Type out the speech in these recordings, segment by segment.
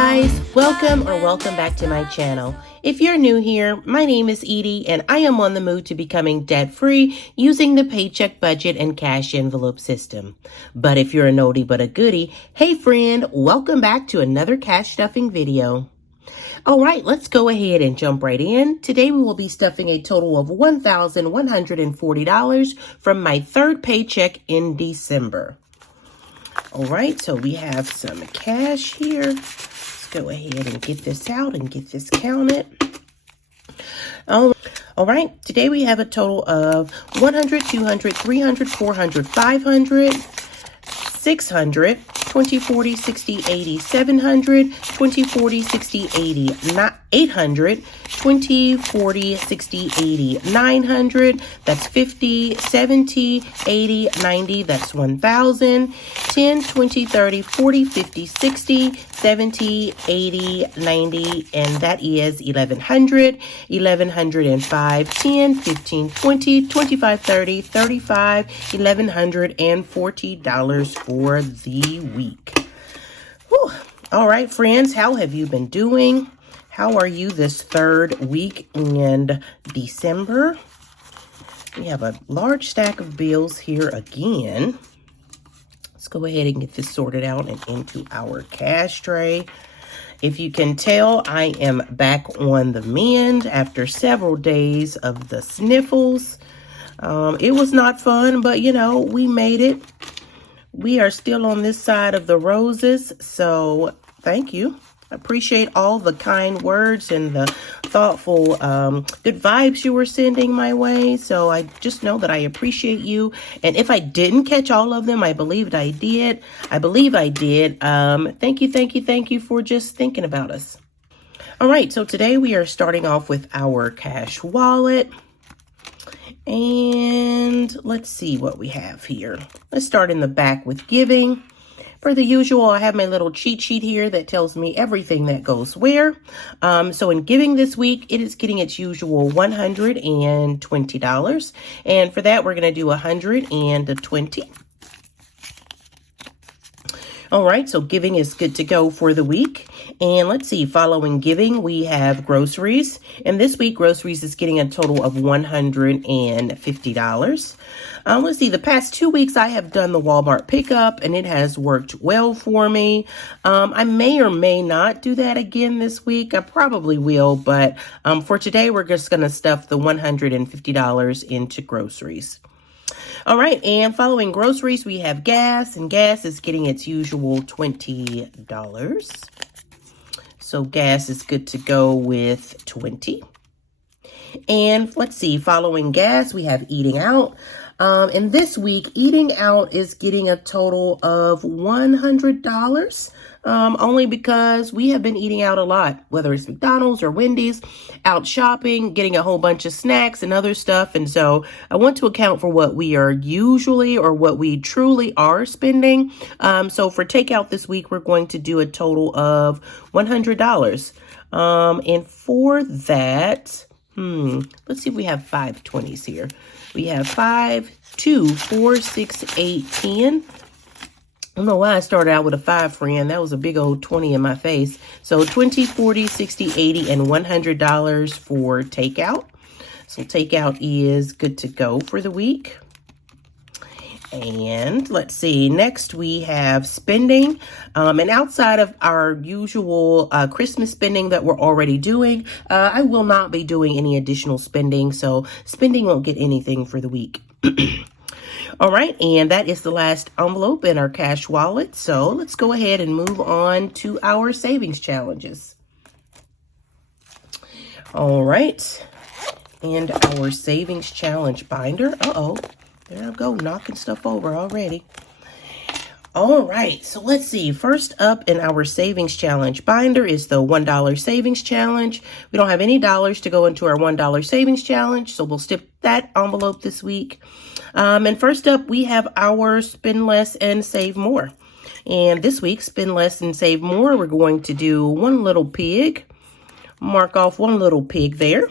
guys, welcome back to my channel. If you're new here, my name is Edie and I am on the move to becoming debt-free using the Paycheck budget and cash envelope system. But if you're a oldie but a goodie, hey friend, welcome back to another cash stuffing video. All right, let's go ahead and jump right in. Today we will be stuffing a total of $1,140 from my third paycheck in December. All right, so we have some cash here. Let's go ahead and get this out and get this counted. All right, today we have a total of 100, 200, 300, 400, 500, 600, 20, 40, 60, 80, 700, 20, 40, 60, 80, 800, 20, 40, 60, 80, 900, that's 50, 70, 80, 90, that's 1,000, 10, 20, 30, 40, 50, 60, 70, 80, 90, and that is 1,100, 1,105, 10, 15, 20, 25, 30, 35, $1,140 for the week. Whew. All right, friends, how have you been doing? How are you this third week in December? We have a large stack of bills here again. Let's go ahead and get this sorted out and into our cash tray. If you can tell, I am back on the mend after several days of the sniffles. It was not fun, but you know, we made it. We are still on this side of the roses, so thank you. I appreciate all the kind words and the thoughtful, good vibes you were sending my way. So I just know that I appreciate you. And if I didn't catch all of them, I believe I did. Thank you for just thinking about us. All right, so today we are starting off with our cash wallet. And let's see what we have here. Let's start in the back with giving. For the usual, I have my little cheat sheet here that tells me everything that goes where. So in giving this week, it is getting its usual $120. And for that, we're going to do 120. All right, so giving is good to go for the week. And let's see, following giving, we have groceries. And this week, groceries is getting a total of $150. Let's see, the past 2 weeks, I have done the Walmart pickup, and it has worked well for me. I may or may not do that again this week. I probably will, but for today, we're just going to stuff the $150 into groceries. All right, and following groceries, we have gas, and gas is getting its usual $20. So gas is good to go with 20. And let's see, following gas, we have eating out. And this week, eating out is getting a total of $100. Only because we have been eating out a lot, whether it's McDonald's or Wendy's, out shopping, getting a whole bunch of snacks and other stuff. And so I want to account for what we are usually or what we truly are spending. So for takeout this week, we're going to do a total of $100. And for that, let's see if we have 520s here. We have 5, 2, 4, 6, 8, 10. I don't know why I started out with a 5, friend. That was a big old 20 in my face. So 20, 40, 60, 80, and $100 for takeout. So takeout is good to go for the week. And let's see, next we have spending. And outside of our usual Christmas spending that we're already doing, I will not be doing any additional spending. So spending won't get anything for the week. All right, and that is the last envelope in our cash wallet. So let's go ahead and move on to our savings challenges. All right, and our savings challenge binder. There I go, knocking stuff over already. All right, so let's see. First up in our savings challenge binder is the $1 savings challenge. We don't have any dollars to go into our $1 savings challenge, so we'll skip that envelope this week. And first up, we have our spend less and save more. And this week, spend less and save more, we're going to do one little pig. Mark off one little pig there.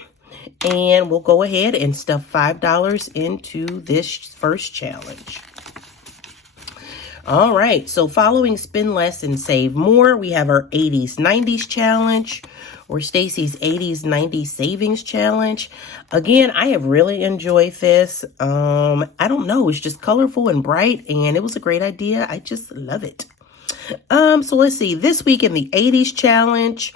And we'll go ahead and stuff $5 into this first challenge. All right, so following Spend Less and Save More, we have our 80s 90s challenge, or Stacy's 80s 90s savings challenge. Again, I have really enjoyed this. I don't know, it's just colorful and bright, and it was a great idea. I just love it. So let's see, this week in the 80s challenge,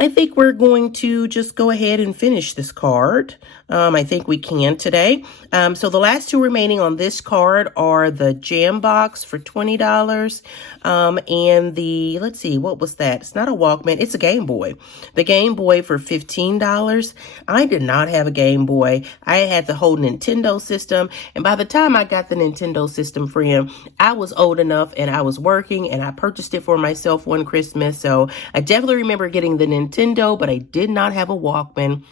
I think we're going to just go ahead and finish this card. I think we can today. So the last two remaining on this card are the Jam Box for $20 and the, let's see, what was that? It's not a Walkman, it's a Game Boy. The Game Boy for $15. I did not have a Game Boy. I had the whole Nintendo system, and by the time I got the Nintendo system, friend, I was old enough and I was working, and I purchased it for myself one Christmas. So I definitely remember getting the Nintendo, but I did not have a Walkman.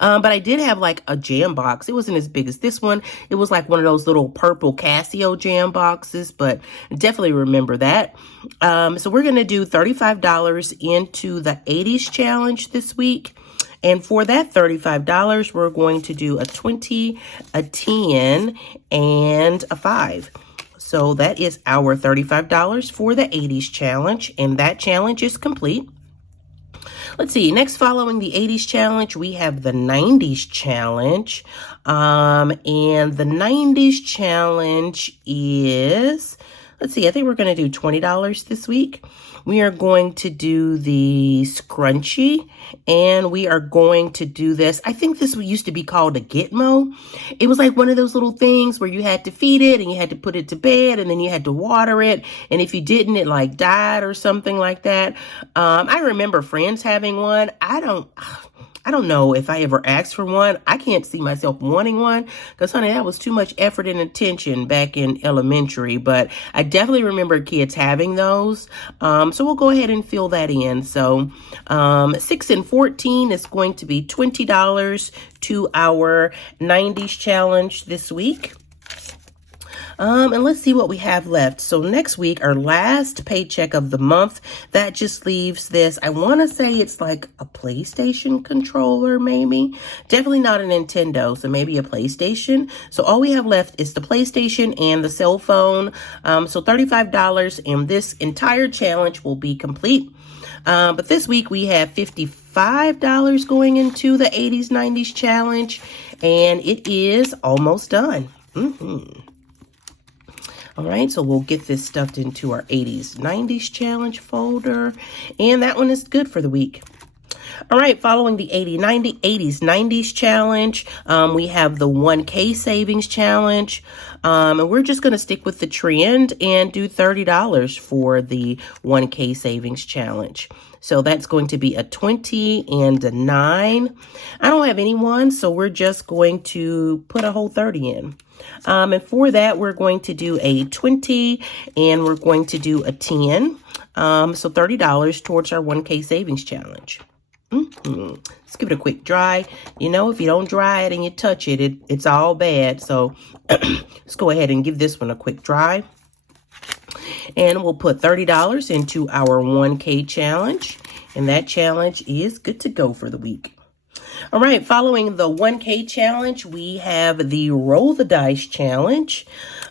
But I did have like a Jam Box. It wasn't as big as this one. It was like one of those little purple Casio Jam Boxes, but I definitely remember that. So we're going to do $35 into the 80s challenge this week. And for that $35, we're going to do a 20, a 10, and a 5. So that is our $35 for the 80s challenge, and that challenge is complete. Let's see, next following the 80s challenge, we have the 90s challenge. And the 90s challenge is, let's see, I think we're going to do $20 this week. We are going to do the scrunchie, and we are going to do this. I think this used to be called a Gitmo. It was like one of those little things where you had to feed it and you had to put it to bed and then you had to water it. And if you didn't, it like died or something like that. I remember friends having one. I don't know if I ever asked for one. I can't see myself wanting one because, honey, that was too much effort and attention back in elementary. But I definitely remember kids having those. So we'll go ahead and fill that in. So 6 and 14 is going to be $20 to our 90s challenge this week. And let's see what we have left. So next week, our last paycheck of the month, that just leaves this. I want to say it's like a PlayStation controller, maybe. Definitely not a Nintendo, so maybe a PlayStation. So all we have left is the PlayStation and the cell phone. So $35, and this entire challenge will be complete. But this week we have $55 going into the 80s, 90s challenge, and it is almost done. All right, so we'll get this stuffed into our 80s, 90s challenge folder, and that one is good for the week. All right, following the 80s, 90s challenge, we have the 1K savings challenge, and we're just going to stick with the trend and do $30 for the 1K savings challenge. So that's going to be a 20 and a 9. I don't have anyone, so we're just going to put a whole 30 in. And for that, we're going to do a 20 and we're going to do a 10. So $30 towards our 1K savings challenge. Let's give it a quick dry. You know, if you don't dry it and you touch it, it's all bad. So let's go ahead and give this one a quick dry. And we'll put $30 into our 1K challenge. And that challenge is good to go for the week. All right, following the 1K challenge, we have the Roll the Dice challenge.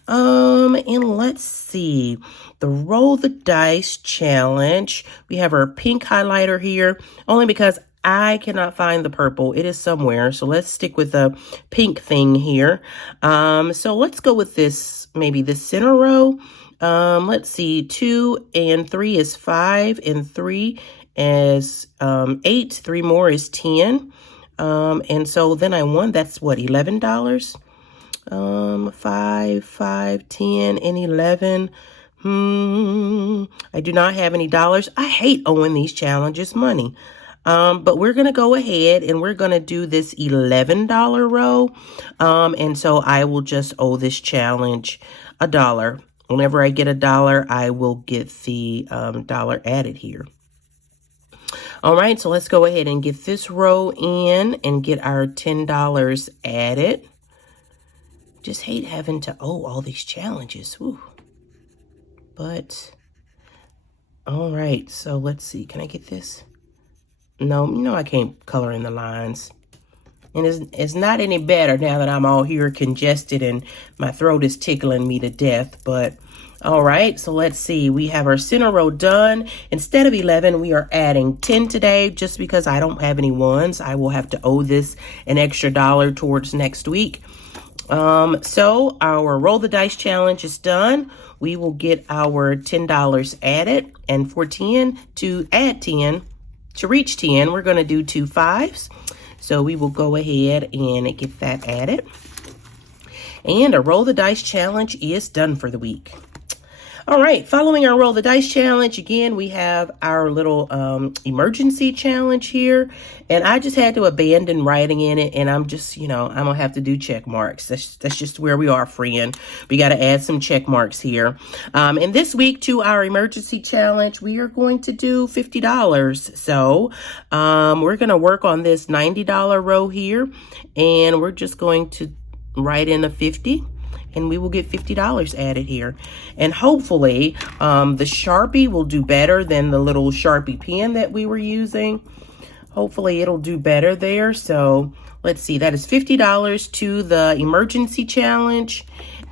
And let's see, the Roll the Dice challenge, we have our pink highlighter here, only because I cannot find the purple. It is somewhere, so let's stick with the pink thing here. So let's go with this, maybe the center row. Let's see, 2 and 3 is 5, and 3 is 8, 3 more is 10. And so then I won, that's what, $11? 5, 5, 10, and 11. I do not have any dollars. I hate owing these challenges money. But we're going to go ahead and we're going to do this $11 row. And so I will just owe this challenge $1. Whenever I get $1, I will get the dollar added here. All right, so let's go ahead and get this row in and get our $10 added. Just hate having to owe all these challenges. Whew. But, all right, so let's see. Can I get this? No, you know I can't color in the lines. And it's not any better now that I'm all here congested and my throat is tickling me to death. But all right, so let's see. We have our center row done. Instead of 11, we are adding 10 today just because I don't have any ones. I will have to owe this an extra $1 towards next week. So our roll the dice challenge is done. We will get our $10 added, and for 10 to add 10 to reach 10, we're going to do 2 5s. So we will go ahead and get that added. And a roll the dice challenge is done for the week. All right, following our roll the dice challenge, again, we have our little emergency challenge here. And I just had to abandon writing in it, and I'm just, I'm going to have to do check marks. That's just where we are, friend. We got to add some check marks here. And this week, to our emergency challenge, we are going to do $50. So we're going to work on this $90 row here, and we're just going to write in a 50. And we will get $50 added here. And hopefully the Sharpie will do better than the little Sharpie pen that we were using. Hopefully it'll do better there. So let's see, that is $50 to the emergency challenge.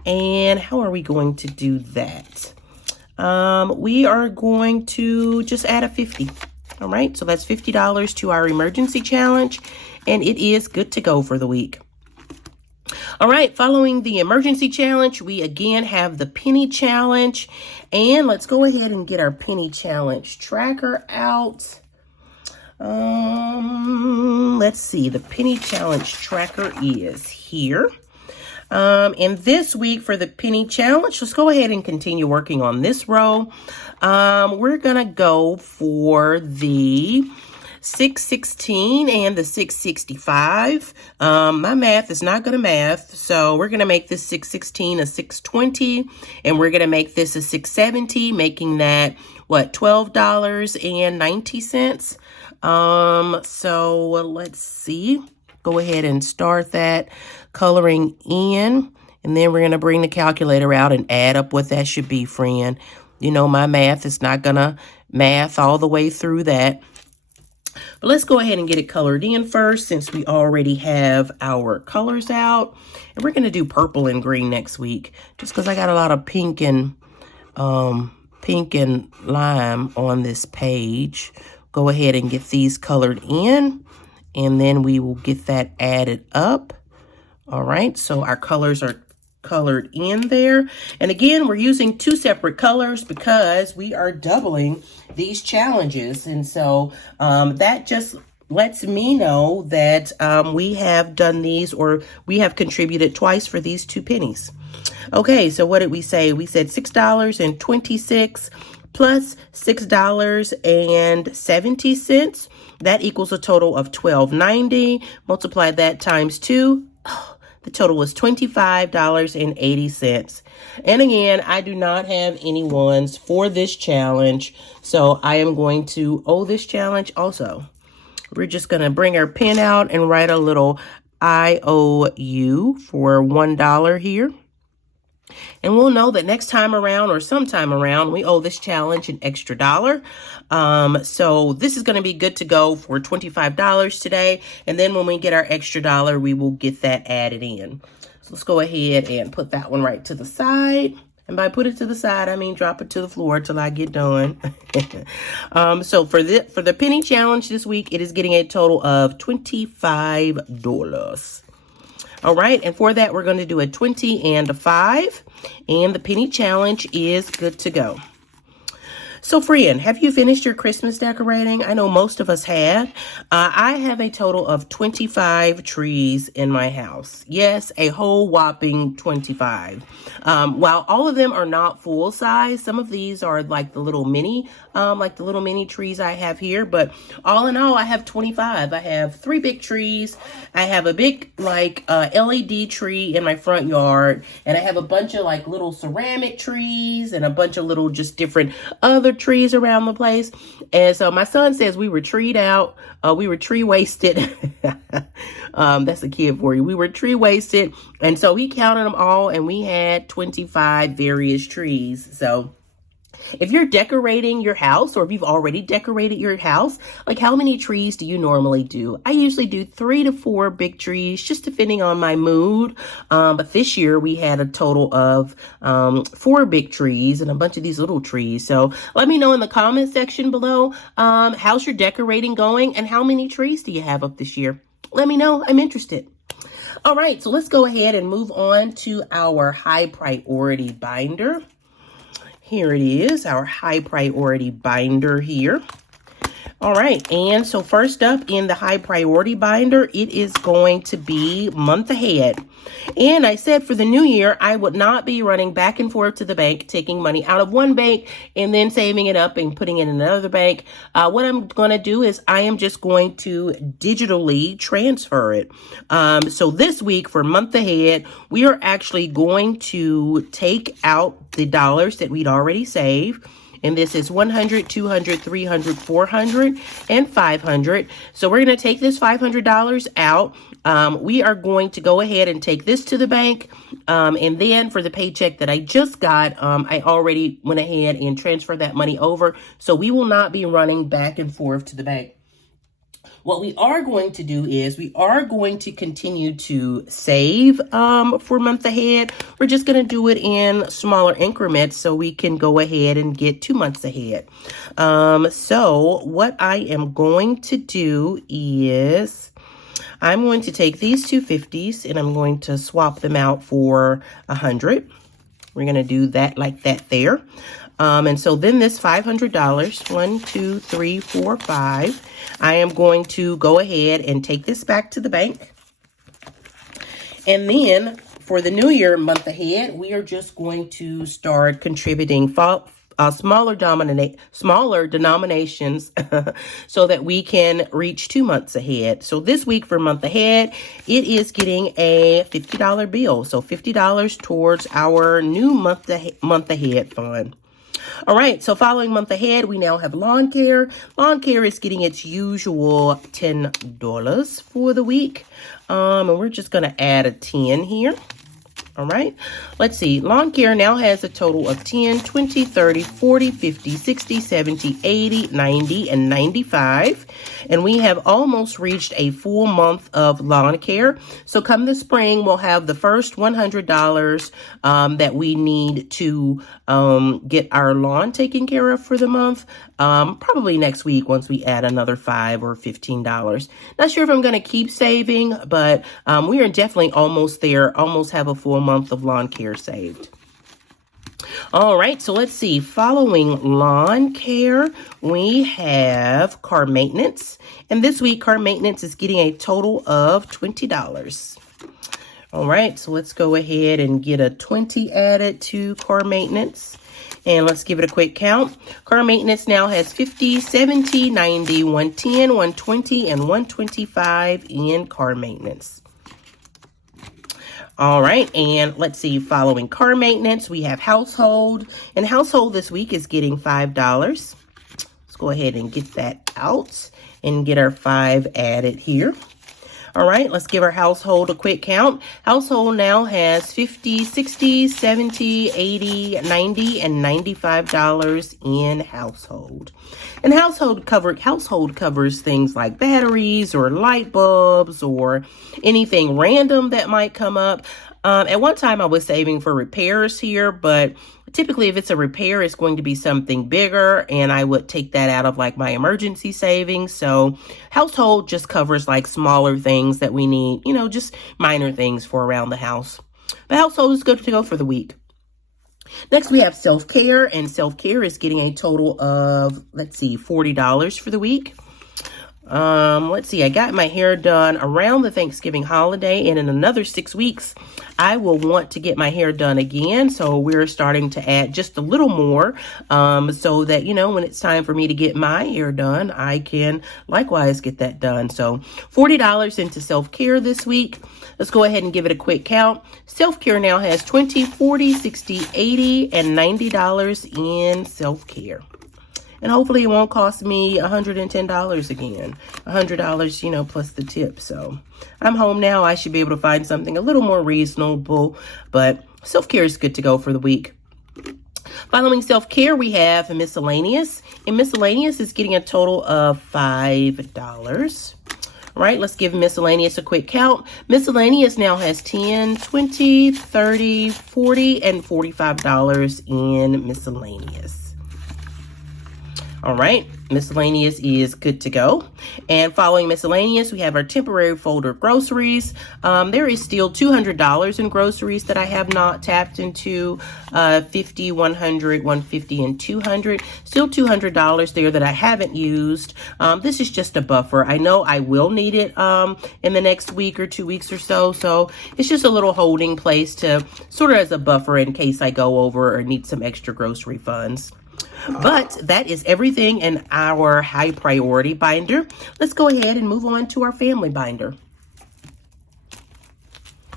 And how are we going to do that? We are going to just add a 50. All right, so that's $50 to our emergency challenge. And it is good to go for the week. All right, following the emergency challenge, we again have the penny challenge. And let's go ahead and get our penny challenge tracker out. Let's see, the penny challenge tracker is here. And this week for the penny challenge, let's go ahead and continue working on this row. We're going to go for the 616 and the 665. My math is not going to math, so we're going to make this 616 a 620, and we're going to make this a 670, making that, what, $12.90. So let's see. Go ahead and start that coloring in, and then we're going to bring the calculator out and add up what that should be, friend. My math is not going to math all the way through that. But let's go ahead and get it colored in first, since we already have our colors out. And we're going to do purple and green next week, just because I got a lot of pink and lime on this page. Go ahead and get these colored in, and then we will get that added up. All right, so our colors are colored in there. And again, we're using 2 separate colors because we are doubling these challenges. And so that just lets me know that we have done these, or we have contributed twice for these 2 pennies. Okay, so what did we say? We said $6.26 plus $6.70. That equals a total of $12.90. Multiply that times 2. The total was $25.80. And again, I do not have any ones for this challenge, so I am going to owe this challenge also. We're just going to bring our pen out and write a little IOU for $1 here. And we'll know that next time around, or sometime around, we owe this challenge an extra $1. So this is going to be good to go for $25 today. And then when we get our extra $1, we will get that added in. So let's go ahead and put that one right to the side. And by put it to the side, I mean drop it to the floor till I get done. So for the penny challenge this week, it is getting a total of $25. All right, and for that, we're going to do a 20 and a 5, and the penny challenge is good to go. So, friend, have you finished your Christmas decorating? I know most of us have. I have a total of 25 trees in my house. Yes, a whole whopping 25. While all of them are not full size, some of these are like the little mini trees I have here. But all in all, I have 25. I have 3 big trees. I have a big LED tree in my front yard, and I have a bunch of like little ceramic trees and a bunch of little just different other trees around the place. And so my son says we were treed out. We were tree wasted. That's a kid for you. We were tree wasted. And so he counted them all, and we had 25 various trees. So If you're decorating your house, or if you've already decorated your house, like how many trees do you normally do? I usually do 3 to 4 big trees, just depending on my mood. But this year we had a total of 4 big trees and a bunch of these little trees. So let me know in the comment section below, how's your decorating going and how many trees do you have up this year? Let me know. I'm interested. All right, so let's go ahead and move on to our high priority binder. Here it is, our high priority binder here. All right, and so first up in the high priority binder, it is going to be month ahead. And I said for the new year, I would not be running back and forth to the bank, taking money out of one bank and then saving it up and putting it in another bank. What I'm going to do is I am just going to digitally transfer it. So this week for month ahead, we are actually going to take out the dollars that we'd already saved. And this is 100, 200, 300, 400, and 500. So we're going to take this $500 out. We are going to go ahead and take this to the bank. And then for the paycheck that I just got, I already went ahead and transferred that money over. So we will not be running back and forth to the bank. What we are going to do is we are going to continue to save for month ahead. We're just going to do it in smaller increments so we can go ahead and get 2 months ahead. So what I am going to do is I'm going to take these 250s and I'm going to swap them out for 100. We're going to do that like that there. And so then this $500, 1, 2, 3, 4, 5, I am going to go ahead and take this back to the bank. And then for the new year month ahead, we are just going to start contributing smaller denominations so that we can reach 2 months ahead. So this week for month ahead, it is getting a $50 bill. So $50 towards our new month ahead fund. All right, so following month ahead, we now have lawn care. Lawn care is getting its usual $10 for the week. And we're just going to add a 10 here. All right, let's see. Lawn care now has a total of 10, 20, 30, 40, 50, 60, 70, 80, 90, and 95. And we have almost reached a full month of lawn care. So come the spring, we'll have the first $100 that we need to get our lawn taken care of for the month. Probably next week once we add another $5 or $15. Not sure if I'm going to keep saving, but we are definitely almost there, almost have a full month of lawn care saved. All right, so let's see. Following lawn care, we have car maintenance. And this week, car maintenance is getting a total of $20. All right, so let's go ahead and get a 20 added to car maintenance. And let's give it a quick count. Car maintenance now has 50, 70, 90, 110, 120, and 125 in car maintenance. All right, and let's see, following car maintenance, we have household. And household this week is getting $5. Let's go ahead and get that out and get our 5 added here. All right, let's give our household a quick count. Household now has 50, 60, 70, 80, 90, and $95 in household. And household covers things like batteries or light bulbs or anything random that might come up. At one time I was saving for repairs here, but typically if it's a repair, it's going to be something bigger and I would take that out of like my emergency savings. So household just covers like smaller things that we need, you know, just minor things for around the house. But household is good to go for the week. Next, we have self-care, and self-care is getting a total of, let's see, $40 for the week. Let's see, I got my hair done around the Thanksgiving holiday, and in another 6 weeks, I will want to get my hair done again. So we're starting to add just a little more, so that, you know, when it's time for me to get my hair done, I can likewise get that done. So $40 into self-care this week. Let's go ahead and give it a quick count. Self-care now has $20, $40, $60, $80, and $90 in self-care. And hopefully it won't cost me $110 again. $100, you know, plus the tip. So I'm home now. I should be able to find something a little more reasonable. But self-care is good to go for the week. Following self-care, we have miscellaneous. And miscellaneous is getting a total of $5. All right, let's give miscellaneous a quick count. Miscellaneous now has $10, $20, $30, $40, and $45 in miscellaneous. All right, miscellaneous is good to go. And following miscellaneous, we have our temporary folder groceries. There is still $200 in groceries that I have not tapped into. 50, 100, 150, and 200. Still $200 there that I haven't used. This is just a buffer. I know I will need it in the next week or 2 weeks or so. So it's just a little holding place to sort of as a buffer in case I go over or need some extra grocery funds. But that is everything in our high priority binder. Let's go ahead and move on to our family binder.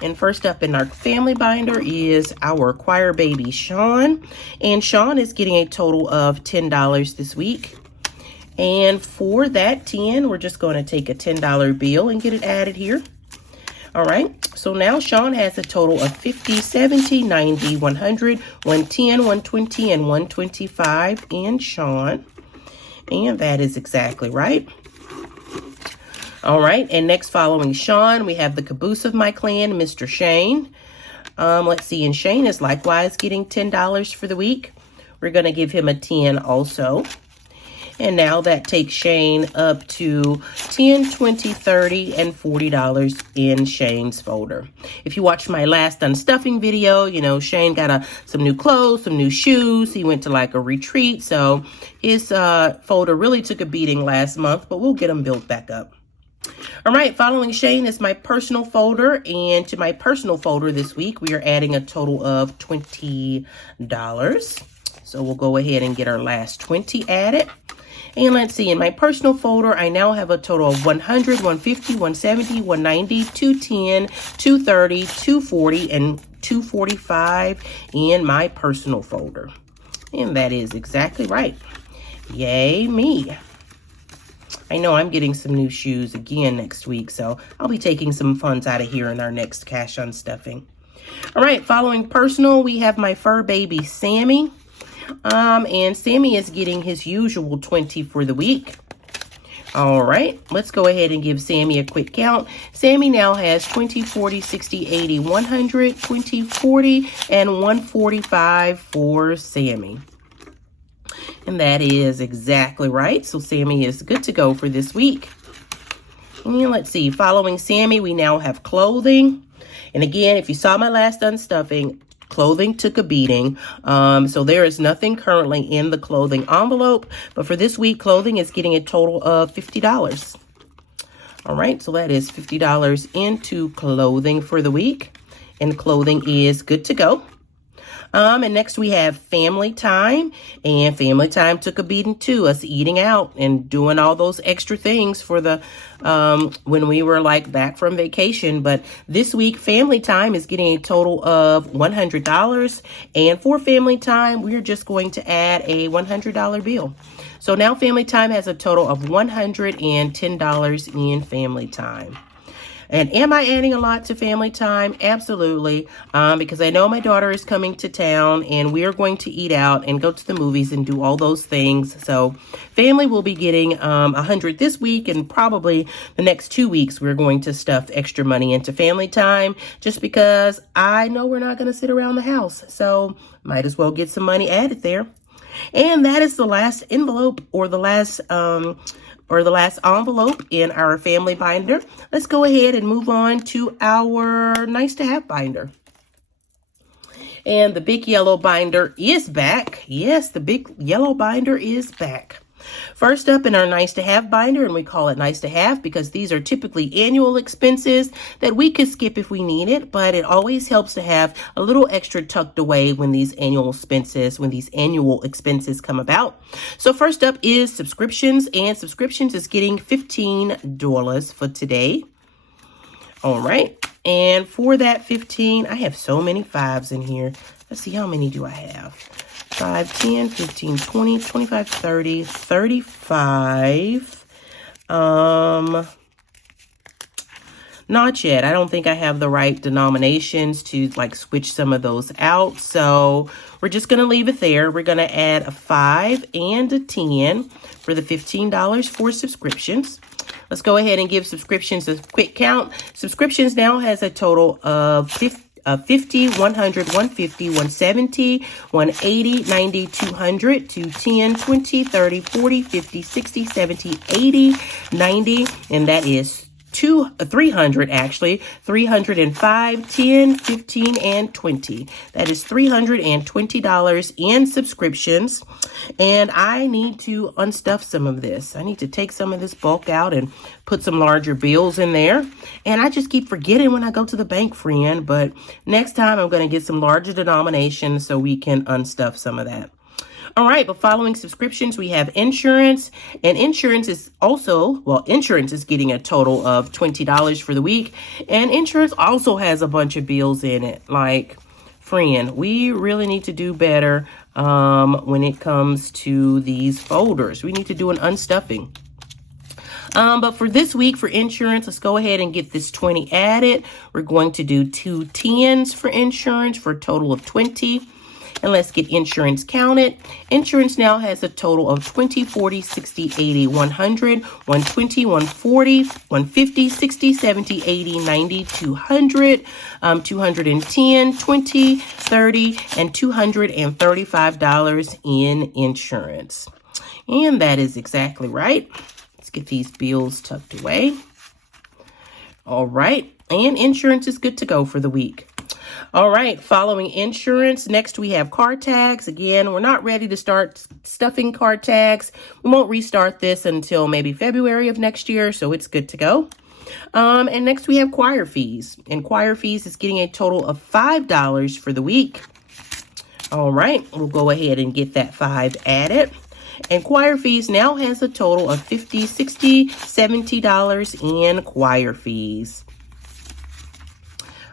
And first up in our family binder is our choir baby, Sean. And Sean is getting a total of $10 this week. And for that 10, we're just going to take a $10 bill and get it added here. All right, so now Sean has a total of 50, 70, 90, 100, 110, 120, and 125 in Sean. And that is exactly right. All right, and next following Sean, we have the caboose of my clan, Mr. Shane. Let's see, and Shane is likewise getting $10 for the week. We're going to give him a 10 also. And now that takes Shane up to 10, 20, 30, and $40 in Shane's folder. If you watched my last unstuffing video, you know, Shane got some new clothes, some new shoes. He went to like a retreat. So his folder really took a beating last month, but we'll get him built back up. All right, following Shane is my personal folder. And to my personal folder this week, we are adding a total of $20. So we'll go ahead and get our last 20 added. And let's see, in my personal folder, I now have a total of 100, 150, 170, 190, 210, 230, 240, and 245 in my personal folder. And that is exactly right. Yay me. I know I'm getting some new shoes again next week, so I'll be taking some funds out of here in our next cash unstuffing. All right, following personal, we have my fur baby, Sammy. And Sammy is getting his usual 20 for the week. All right, let's go ahead and give Sammy a quick count. Sammy now has 20, 40, 60, 80, 100, 20, 40, and 145 for Sammy. And that is exactly right. So Sammy is good to go for this week. And let's see, following Sammy, we now have clothing. And again, if you saw my last unstuffing, clothing took a beating. So there is nothing currently in the clothing envelope. But for this week, clothing is getting a total of $50. All right, so that is $50 into clothing for the week. And clothing is good to go. And next we have family time. And family time took a beating too. Us eating out and doing all those extra things for the when we were like back from vacation. But this week, family time is getting a total of $100. And for family time, we're just going to add a $100 bill. So now family time has a total of $110 in family time. And am I adding a lot to family time? Absolutely, because I know my daughter is coming to town and we are going to eat out and go to the movies and do all those things. So family will be getting $100 this week, and probably the next 2 weeks we're going to stuff extra money into family time just because I know we're not going to sit around the house. So might as well get some money added there. And that is the last envelope or the last envelope in our family binder. Let's go ahead and move on to our nice to have binder. And the big yellow binder is back. Yes, the big yellow binder is back. First up in our nice to have binder, and we call it nice to have because these are typically annual expenses that we could skip if we need it, but it always helps to have a little extra tucked away when these annual expenses come about. So first up is subscriptions, and subscriptions is getting $15 for today. All right, and for that 15, I have so many fives in here. Let's see, how many do I have? 5, 10, 15, 20, 25, 30, 35. Not yet. I don't think I have the right denominations to like switch some of those out. So we're just going to leave it there. We're going to add a 5 and a 10 for the $15 for subscriptions. Let's go ahead and give subscriptions a quick count. Subscriptions now has a total of 50, 100, 150, 170, 180, 90, 200, 210, 20, 30, 40, 50, 60, 70, 80, 90, and that is 300 actually, 305, 10, 15, and 20. That is $320 in subscriptions. And I need to unstuff some of this. I need to take some of this bulk out and put some larger bills in there. And I just keep forgetting when I go to the bank, friend. But next time I'm going to get some larger denominations so we can unstuff some of that. All right, but following subscriptions, we have insurance, and insurance is also, well, insurance is getting a total of $20 for the week, and insurance also has a bunch of bills in it. Like, friend, we really need to do better when it comes to these folders. We need to do an unstuffing. But for this week for insurance, let's go ahead and get this 20 added. We're going to do 2 10s for insurance for a total of 20. And let's get insurance counted. Insurance now has a total of 20, 40, 60, 80, 100, 120, 140, 150, 60, 70, 80, 90, 200, 210, 20, 30, and $235 in insurance. And that is exactly right. Let's get these bills tucked away. All right. And insurance is good to go for the week. All right, following insurance, next we have car tags. Again, we're not ready to start stuffing car tags. We won't restart this until maybe February of next year, so it's good to go. And next we have choir fees. And choir fees is getting a total of $5 for the week. All right, we'll go ahead and get that 5 added. And choir fees now has a total of $50, $60, $70 in choir fees.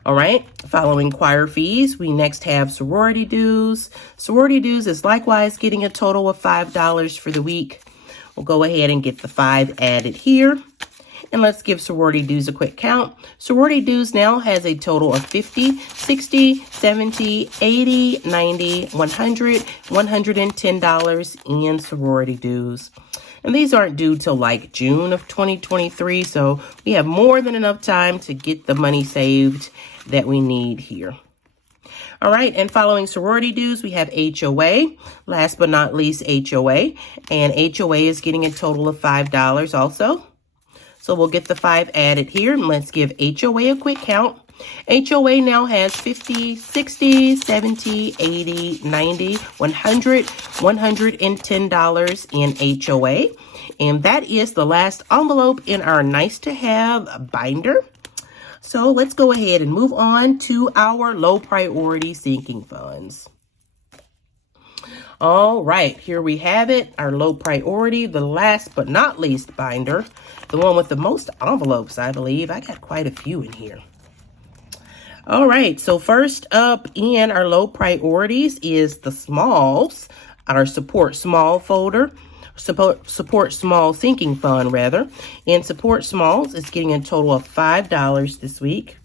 All right, following choir fees, we next have sorority dues. Sorority dues is likewise getting a total of $5 for the week. We'll go ahead and get the 5 added here. And let's give sorority dues a quick count. Sorority dues now has a total of 50, 60, 70, 80, 90, 100, $110 in sorority dues. And these aren't due till like June of 2023, so we have more than enough time to get the money saved that we need here. All right, and following sorority dues, we have HOA. Last but not least, HOA. And HOA is getting a total of $5 also. So we'll get the 5 added here, and let's give HOA a quick count. HOA now has 50, 60, 70, 80, 90, 100, $110 in HOA. And that is the last envelope in our nice to have binder. So let's go ahead and move on to our low priority sinking funds. All right, here we have it, our low priority, the last but not least binder, the one with the most envelopes, I believe. I got quite a few in here. All right, so first up in our low priorities is the smalls, our support small folder, support small sinking fund rather. And support smalls is getting a total of $5 this week.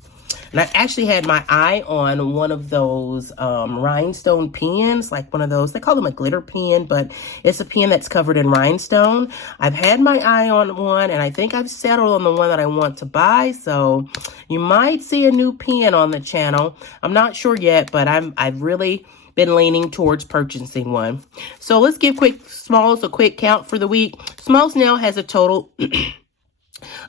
And I actually had my eye on one of those rhinestone pens, like one of those, they call them a glitter pen, but it's a pen that's covered in rhinestone. I've had my eye on one, and I think I've settled on the one that I want to buy. So you might see a new pen on the channel. I'm not sure yet, but I've really been leaning towards purchasing one. So let's give Smalls a quick count for the week. Smalls now has a total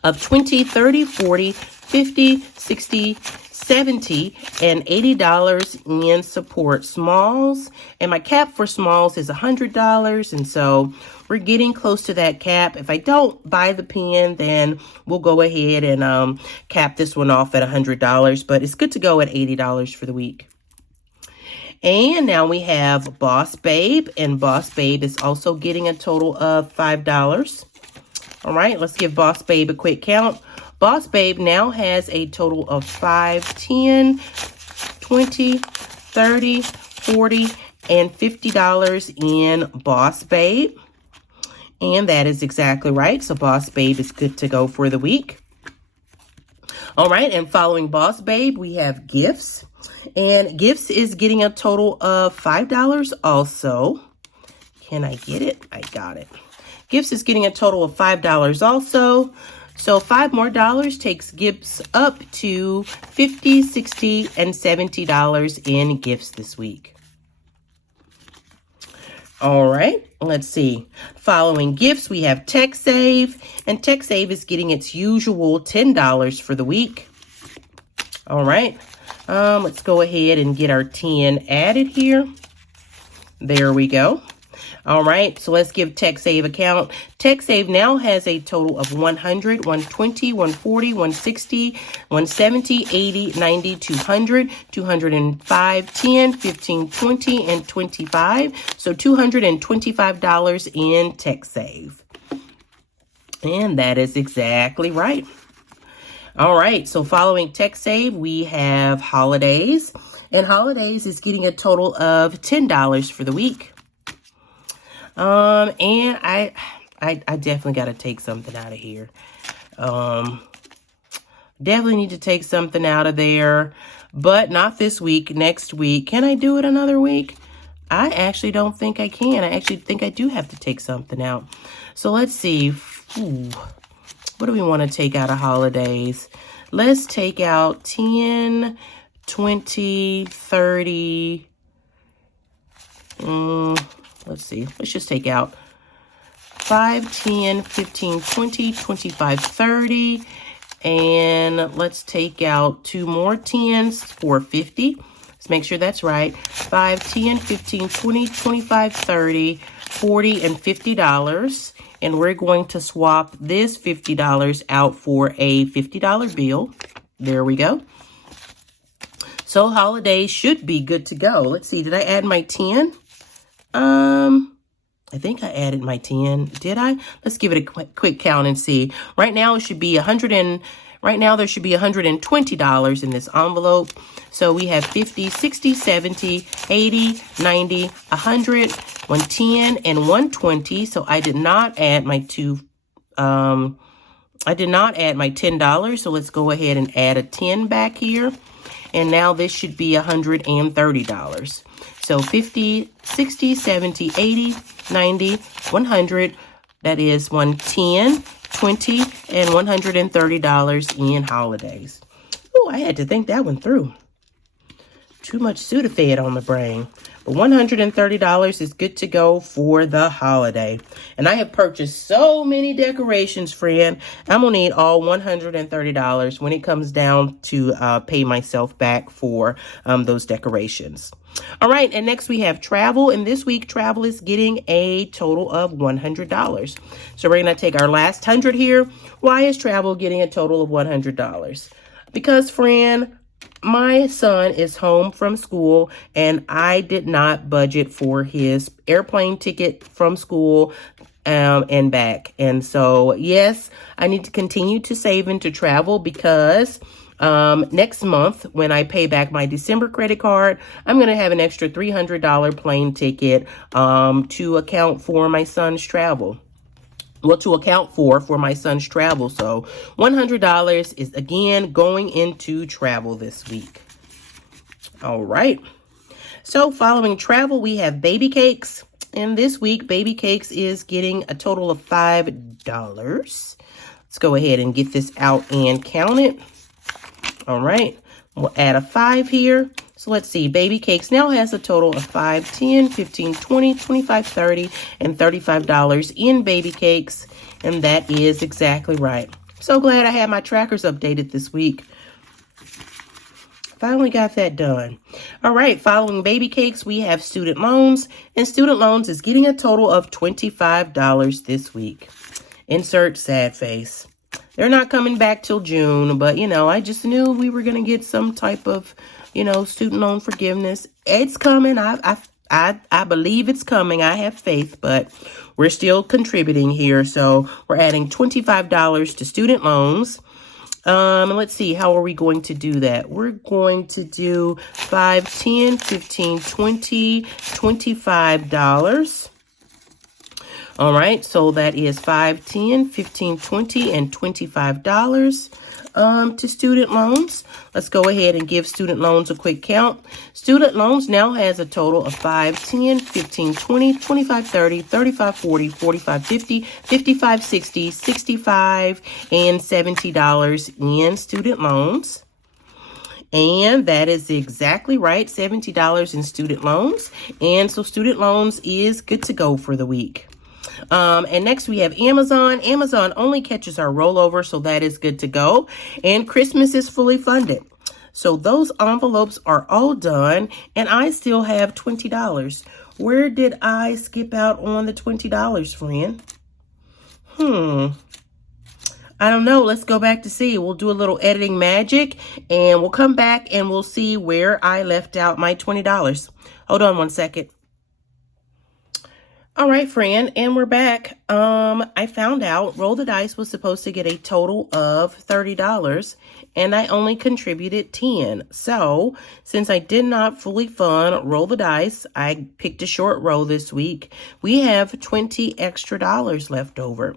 of 20, 30, 40, 50, 60, 70, and $80 in support smalls. And my cap for smalls is $100. And so we're getting close to that cap. If I don't buy the pen, then we'll go ahead and cap this one off at $100. But it's good to go at $80 for the week. And now we have Boss Babe, and Boss Babe is also getting a total of $5. All right, let's give Boss Babe a quick count. Boss Babe now has a total of 5, 10, 20, 30, 40, and $50 in Boss Babe. And that is exactly right. So Boss Babe is good to go for the week. All right, and following Boss Babe, we have Gifts. And Gifts is getting a total of $5 also. Can I get it? I got it. Gifts is getting a total of $5 also. So $5 more takes Gifts up to $50, $60, and $70 in gifts this week. All right, let's see. Following Gifts, we have TechSave, and TechSave is getting its usual $10 for the week. All right, let's go ahead and get our 10 added here. There we go. All right, so let's give TechSave a count. TechSave now has a total of 100, 120, 140, 160, 170, 80, 90, 200, 205, 10, 15, 20, and 25. So $225 in TechSave. And that is exactly right. All right, so following TechSave, we have Holidays. And Holidays is getting a total of $10 for the week. And I definitely got to take something out of here. Definitely need to take something out of there, but not this week, next week. Can I do it another week? I actually don't think I can. I actually think I do have to take something out. So let's see. Ooh, what do we want to take out of Holidays? Let's take out 10, 20, 30. Let's see. Let's just take out 5, 10, 15, 20, 25, 30. And let's take out 2 more 10s for 50. Let's make sure that's right. 5, 10, 15, 20, 25, 30, 40, and $50. And we're going to swap this $50 out for a $50 bill. There we go. So Holidays should be good to go. Let's see. Did I add my 10? I think I added my 10. Did I? Let's give it a quick count and see. Right now it should be right now there should be $120 in this envelope. So we have 50, 60, 70, 80, 90, 100, 110, and 120. So I did not add my $10. So let's go ahead and add a 10 back here. And now this should be $130. So 50, 60, 70, 80, 90, 100. That is 110, 20, and $130 in Holidays. Oh, I had to think that one through. Too much Sudafed on the brain. But $130 is good to go for the holiday. And I have purchased so many decorations, friend. I'm going to need all $130 when it comes down to pay myself back for those decorations. All right, and next we have travel. And this week, travel is getting a total of $100. So we're going to take our last 100 here. Why is travel getting a total of $100? Because, friend, my son is home from school and I did not budget for his airplane ticket from school and back. And so, yes, I need to continue to save into travel because next month when I pay back my December credit card, I'm going to have an extra $300 plane ticket to account for my son's travel. Well, to account for my son's travel. So $100 is again going into travel this week. All right. So following travel, we have baby cakes. And this week, baby cakes is getting a total of $5. Let's go ahead and get this out and count it. All right. We'll add a 5 here. So let's see, Baby Cakes now has a total of 5, 10, 15, 20, 25, 30, and $35 in Baby Cakes. And that is exactly right. So glad I had my trackers updated this week. Finally got that done. All right, following Baby Cakes, we have Student Loans. And Student Loans is getting a total of $25 this week. Insert sad face. They're not coming back till June, but, you know, I just knew we were going to get some type of, you know, student loan forgiveness. It's coming. I believe it's coming. I have faith, but we're still contributing here. So we're adding $25 to student loans. And let's see, how are we going to do that? We're going to do 5, 10, 15, 20, $25. All right, so that is $5, $10, $15, $20, and $25 to student loans. Let's go ahead and give student loans a quick count. Student loans now has a total of $5, $10, $15, $20, $25, $30, $35, $40, $45, $50, $55, $60, $65, and $70 in student loans. And that is exactly right, $70 in student loans. And so student loans is good to go for the week. And next we have Amazon. Amazon only catches our rollover, so that is good to go. And Christmas is fully funded. So those envelopes are all done, and I still have $20. Where did I skip out on the $20, friend? I don't know. Let's go back to see. We'll do a little editing magic, and we'll come back and we'll see where I left out my $20. Hold on one second. All right, friend, and we're back. I found out Roll the Dice was supposed to get a total of $30, and I only contributed $10. So, since I did not fully fund Roll the Dice, I picked a short row this week. We have $20 extra left over.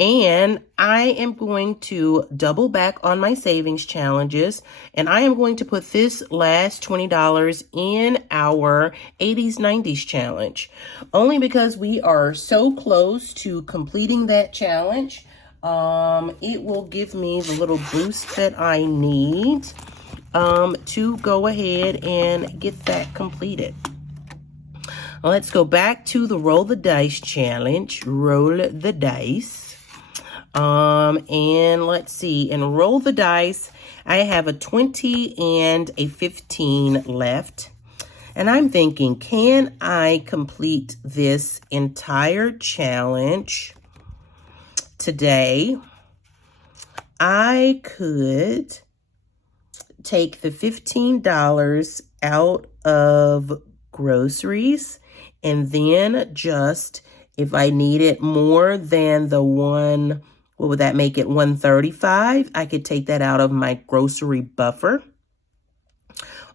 And I am going to double back on my savings challenges, and I am going to put this last $20 in our 80s 90s challenge, only because we are so close to completing that challenge. It will give me the little boost that I need to go ahead and get that completed. Let's go back to the Roll the Dice challenge. Roll the dice. And let's see, in Roll the Dice, I have a 20 and a 15 left. And I'm thinking, can I complete this entire challenge today? I could take the $15 out of groceries, and then just, if I needed more than the one, what would that make it, $135? I could take that out of my grocery buffer.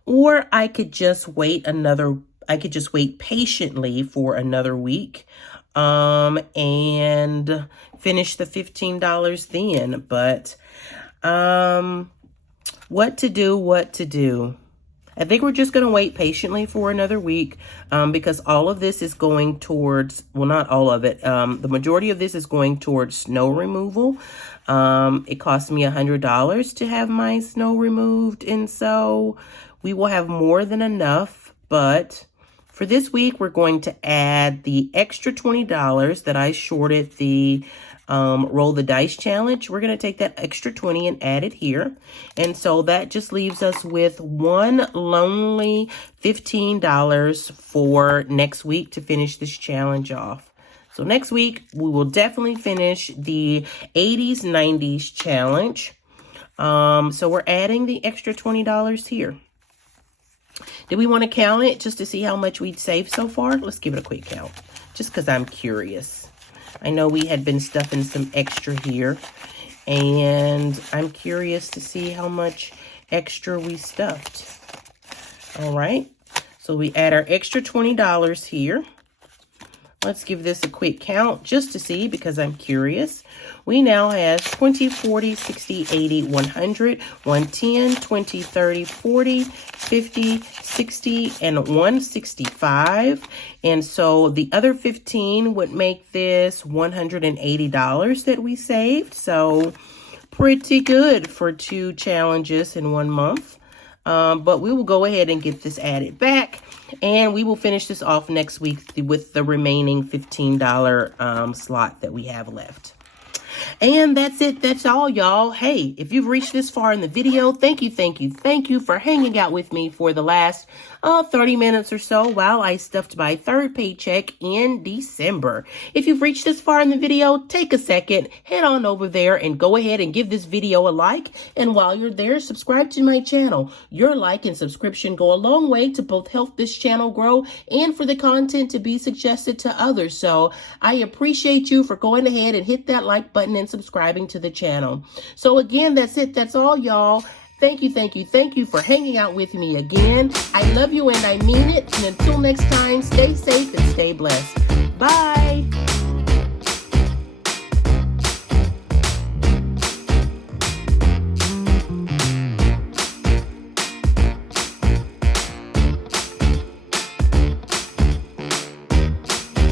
Or I could just wait patiently for another week and finish the $15 then. But what to do? I think we're just going to wait patiently for another week because all of this is going towards, well, not all of it. The majority of this is going towards snow removal. It cost me $100 to have my snow removed, and so we will have more than enough. But for this week, we're going to add the extra $20 that I shorted the Roll the Dice challenge. We're going to take that extra 20 and add it here. And so that just leaves us with one lonely $15 for next week to finish this challenge off. So next week, we will definitely finish the 80s 90s challenge. So we're adding the extra $20 here. Did we want to count it just to see how much we'd saved so far? Let's give it a quick count, just because I'm curious. I know we had been stuffing some extra here, and I'm curious to see how much extra we stuffed. All right, so we add our extra $20 here. Let's give this a quick count just to see, because I'm curious. We now have 20, 40, 60, 80, 100, 110, 20, 30, 40, 50, 60, and 165. And so the other 15 would make this $180 that we saved. So pretty good for 2 challenges in 1 month. But we will go ahead and get this added back, and we will finish this off next week with the remaining $15 slot that we have left. And that's it. That's all, y'all. Hey, if you've reached this far in the video, thank you for hanging out with me for the last 30 minutes or so while I stuffed my 3rd paycheck in December. If you've reached this far in the video, take a second, head on over there and go ahead and give this video a like. And while you're there, subscribe to my channel. Your like and subscription go a long way to both help this channel grow and for the content to be suggested to others. So I appreciate you for going ahead and hit that like button and subscribing to the channel. So again, that's it. That's all, y'all. Thank you for hanging out with me again. I love you and I mean it. And until next time, stay safe and stay blessed. Bye.